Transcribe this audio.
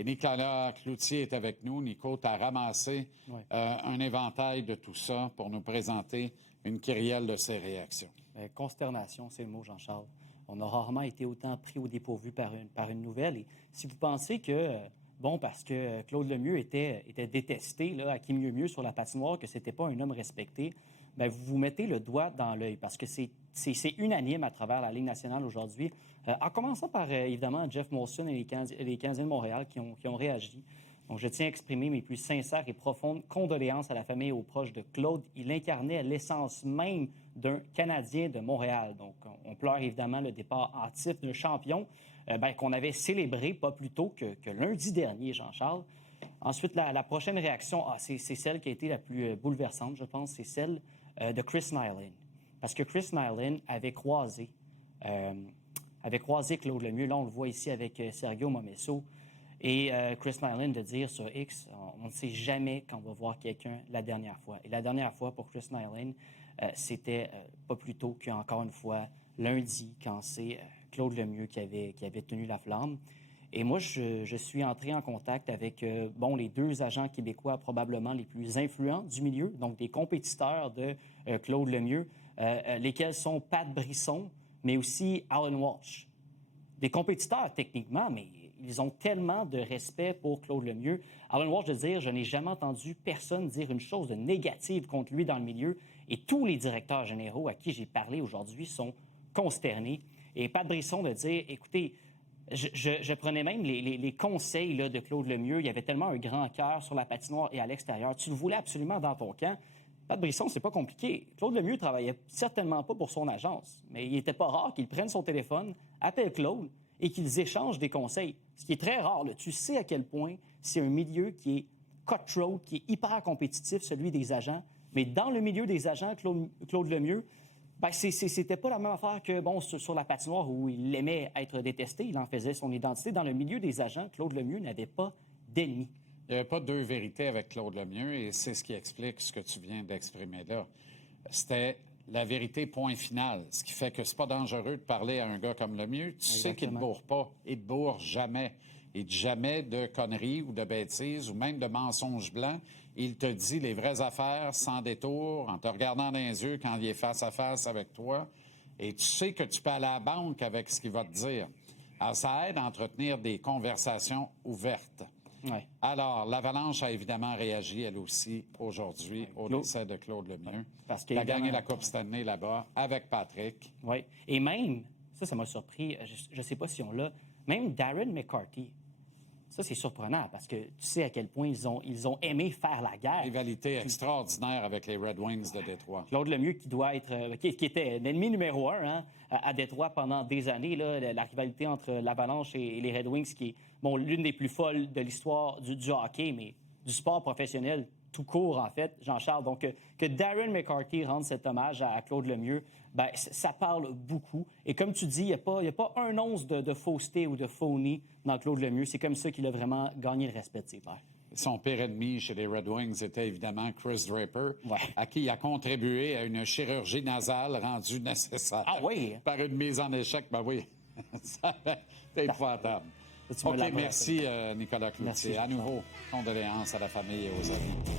Et Nicolas Cloutier est avec nous. Nico, tu as ramassé un éventail de tout ça pour nous présenter une kyrielle de ses réactions. Consternation, c'est le mot, Jean-Charles. On a rarement été autant pris au dépourvu par une nouvelle. Et si vous pensez que, parce que Claude Lemieux était détesté là, à qui mieux sur la patinoire, que c'était pas un homme respecté, vous vous mettez le doigt dans l'œil parce que c'est unanime à travers la Ligue nationale aujourd'hui. En commençant par, évidemment, Jeff Molson et les Canadiens de Montréal qui ont réagi. Donc, je tiens à exprimer mes plus sincères et profondes condoléances à la famille et aux proches de Claude. Il incarnait l'essence même d'un Canadien de Montréal. Donc, on pleure évidemment le départ hâtif d'un champion qu'on avait célébré pas plus tôt que lundi dernier, Jean-Charles. Ensuite, la prochaine réaction, c'est celle qui a été la plus bouleversante, je pense, c'est celle de Chris Nilan. Parce que Chris Nilan avait croisé Claude Lemieux. Là, on le voit ici avec Sergio Momesso. Et Chris Nilan de dire sur X, on ne sait jamais quand on va voir quelqu'un la dernière fois. Et la dernière fois pour Chris Nilan, c'était pas plus tôt qu'encore une fois lundi, quand c'est Claude Lemieux qui avait tenu la flamme. Et moi, je suis entré en contact avec les deux agents québécois probablement les plus influents du milieu, donc des compétiteurs de Claude Lemieux, lesquels sont Pat Brisson, mais aussi Alan Walsh. Des compétiteurs techniquement, mais ils ont tellement de respect pour Claude Lemieux. Alan Walsh de dire, je n'ai jamais entendu personne dire une chose de négative contre lui dans le milieu. Et tous les directeurs généraux à qui j'ai parlé aujourd'hui sont consternés. Et Pat Brisson de dire, écoutez, je prenais même les conseils là, de Claude Lemieux. Il y avait tellement un grand cœur sur la patinoire et à l'extérieur. Tu le voulais absolument dans ton camp. Pat Brisson, c'est pas compliqué. Claude Lemieux travaillait certainement pas pour son agence, mais il était pas rare qu'il prenne son téléphone, appelle Claude et qu'ils échangent des conseils. Ce qui est très rare. Là. Tu sais à quel point c'est un milieu qui est cutthroat, qui est hyper compétitif, celui des agents. Mais dans le milieu des agents, Claude Lemieux, c'était pas la même affaire que sur la patinoire où il aimait être détesté, il en faisait son identité. Dans le milieu des agents, Claude Lemieux n'avait pas d'ennemis. Il n'y avait pas deux vérités avec Claude Lemieux et c'est ce qui explique ce que tu viens d'exprimer là. C'était la vérité point final, ce qui fait que c'est pas dangereux de parler à un gars comme Lemieux. Tu sais qu'il ne bourre pas, il ne bourre jamais. Il dit jamais de conneries ou de bêtises ou même de mensonges blancs. Il te dit les vraies affaires sans détour, en te regardant dans les yeux quand il est face à face avec toi. Et tu sais que tu peux aller à la banque avec ce qu'il va te dire. Alors, ça aide à entretenir des conversations ouvertes. Ouais. Alors, l'Avalanche a évidemment réagi, elle aussi, aujourd'hui, au décès de Claude Lemieux. Parce qu'il a gagné la Coupe Stanley là-bas avec Patrick. Oui. Et même, ça m'a surpris, je ne sais pas si on l'a, même Darren McCarty. Ça, c'est surprenant parce que tu sais à quel point ils ont aimé faire la guerre. Rivalité extraordinaire avec les Red Wings de Détroit. Claude Lemieux qui doit être, qui était l'ennemi numéro 1 à Détroit pendant des années. Là, la rivalité entre l'Avalanche et les Red Wings qui est l'une des plus folles de l'histoire du hockey, mais du sport professionnel tout court, en fait, Jean-Charles. Donc, que Darren McCarty rende cet hommage à Claude Lemieux, ça parle beaucoup. Et comme tu dis, il n'y a pas un once de fausseté ou de phony dans Claude Lemieux. C'est comme ça qu'il a vraiment gagné le respect de ses pairs. Son pire ennemi chez les Red Wings était évidemment Chris Draper, à qui il a contribué à une chirurgie nasale rendue nécessaire par une mise en échec. Ben oui, c'est épouvantable. OK, merci Nicolas Cloutier. À nouveau, condoléances à la famille et aux amis.